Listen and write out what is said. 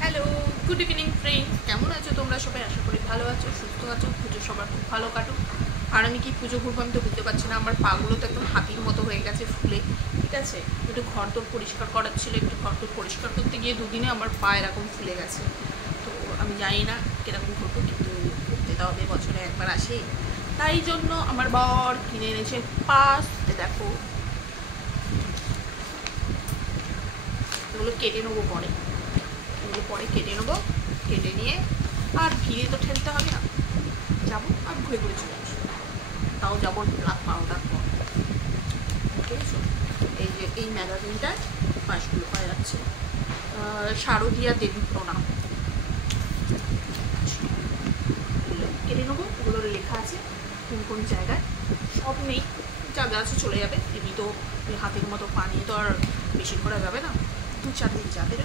Hello, good evening friends. কেমন আছো তোমরা সবাই? আশা করি ভালো আছো, সুস্থ আছো। পুজো সবার খুব ভালো কাটুক। আর আমি কি পুজো ঘুরবো আমি তো বুঝতে পারছি না। আমার পাগুলো তো একদম হাতির মতো হয়ে গেছে ফুলে। ঠিক আছে, একটু ঘর তোর পরিষ্কার করার ছিল, একটু ঘর তোর পরিষ্কার করতে গিয়ে দুদিনে আমার পা এরকম ফুলে গেছে। তো আমি জানি না কীরকম ঘুরবো, কিন্তু ঘুরতে তো হবে, বছরে একবার আসে। তাই জন্য আমার বর কিনে এনেছে পাস। দেখো, এগুলো কেটে নেবো পরে, এগুলো পরে কেটে নেবো। কেটে নিয়ে আর ভিড়ে তো ঠেলতে হবে না, যাবো আর ঘুরে ঘুরে চলে আসবো। তাও যাবো রাত 12টার পর। বুঝেছো? এই যে এই ম্যাগাজিনটায় পাশগুলো পাওয়া যাচ্ছে, শারদীয়া দেবী প্রণাম। কেটে নেবো, ওগুলোর লেখা আছে কোন কোন জায়গায়। সব নেই, যা আছে চলে যাবে। এমনি তো হাতের মতো পানি তো আর বেশি করা যাবে না, 2-4 দিন যাবে।